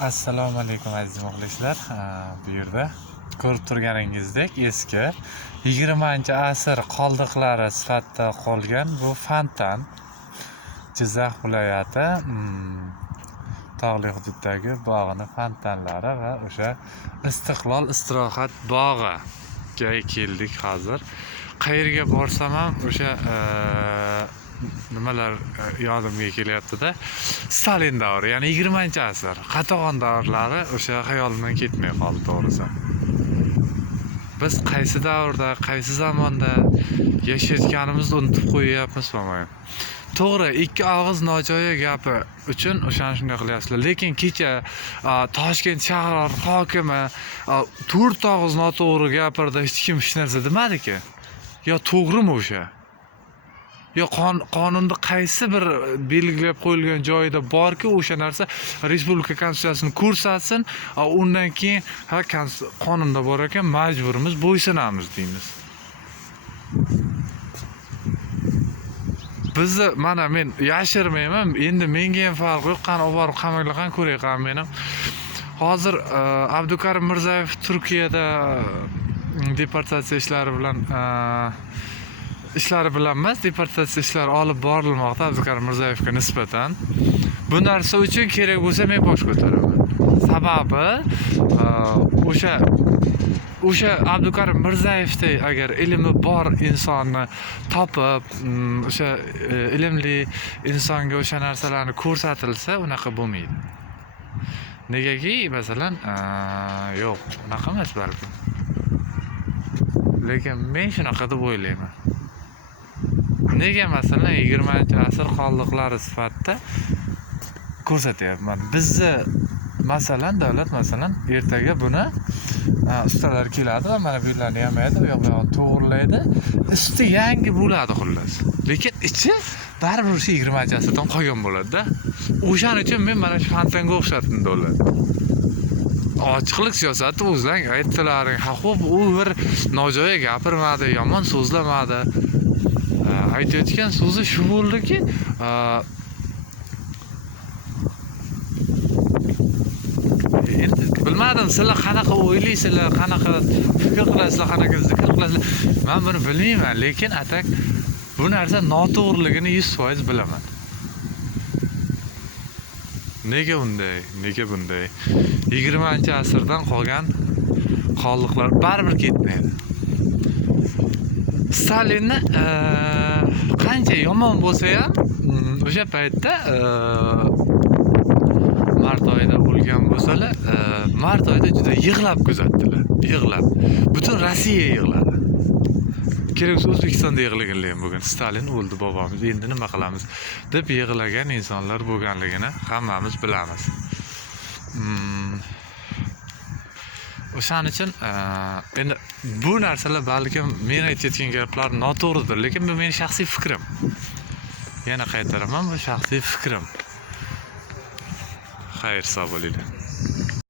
assalomu alaykum aziz muxlislar. Bu yerda ko'rib turganingizdek eski yigirmanchi asr qoldiqlari sifatida qolgan bu fontan jizzax viloyati mm, tog'li hududdagi bog'ini fontanlari va o'sha istiqlol istirohat bog'iga keldik hozir. Qayerga borsam ham o'sha e, nimalar e, yodimga kelyaptida stalin davri ya'ni yigirmanchi asr. Qatag'on davrlari o'sha xayolimdan ketmay qoldi to'g'risi. Biz qaysi davrda qaysi zamonda yashayotganimizni unutib qo'yyapmiz bo'lmaymi to'g'ri ikki og'iz nojo'ya gapi uchun o'shani shunday qilyapsizlar. Lekin kecha toshkent shahar hokimi to'rt og'iz noto'g'ri gapirdi hech kim hech narsa demadiku yo to'g'rimi o'sha? Yo qonunda qaysi bir belgilab qo'yilgan joyida borki o'sha narsa respublika konstitutsiyasini ko'rsatsin undan keyin ha qonunda bor ekan majburmiz bo'ysunamiz deymiz. Bizni mana men yashirmayman endi menga ham farqi yo'q qani olib borib qamanglar qani ko'ray qani meni. Hozir e, abdukarim mirzayev turkiyada e, deportatsiya ishlari bilan e, ishlari bilan emas deportatsiya ishlari olib borilmoqda abdukarim mirzayevga nisbatan. Bu narsa uchun kerak bo'lsa men bosh ko'taraman. Sababi e, o'sha o'sha abdukarim mirzayevdek agar ilmi bor insonni topib mm, o'sha e, ilmli insonga o'sha narsalarni ko'rsatilsa unaqa bo'lmaydi. Negaki masalan e, yo'q unaqa emas balkim lekin men shunaqa deb o'ylayman. Nega masalan yigirmanchi asr qoldiqlari sifatida ko'rsatyapman. Bizni masalan davlat masalan ertaga buni ustalar keladi va mana bu yerlarni yamaydi u yoq bu yog'ini to'g'irlaydi. Usti yangi bo'ladi xullas. Lekin ichi baribir o'sha yigirmanchi asrdan qolgan bo'ladida. O'shaning uchun men mana shu fontanga o'xshatdim davlat ochiqlik siyosati o'zlaring aytdilaring. Ha xo'p u bir nojo'ya gapirmadi yomon so'zlamadi. Aytayotgan so'zi shu bo'ldiki bilmadim sizlar qanaqa o'ylaysizlar qanaqa fikr qilasizlar qanaqa zikr qilasizlar man buni bilmayman lekin atak bu narsa noto'g'riligini yuz foiz bilaman. Nega unday nega bunday? Yigirmanchi asrdan qolgan qoldiqlar baribir ketmaydi. Stalinni eh, qancha yomon bo'lsa ham mm, o'sha paytda eh, mart oyida o'lgan bo'lsalar eh, mart oyida juda yig'lab kuzatdilar yig'lab. Butun rossiya yig'ladi. Kerak bo'lsa o'zbekistonda yig'laganlar ham bo'lgan. Stalin o'ldi bobomiz endi nima qilamiz? Deb yig'lagan insonlar bo'lganligini hammamiz bilamiz. Mm, o'shaning uchun e, endi bu narsalar balkim men aytayotgan gaplar noto'g'ridir lekin bu meni shaxsiy fikrim. Yana qaytaraman bu shaxsiy fikrim. Xayr sog' bo'linglar.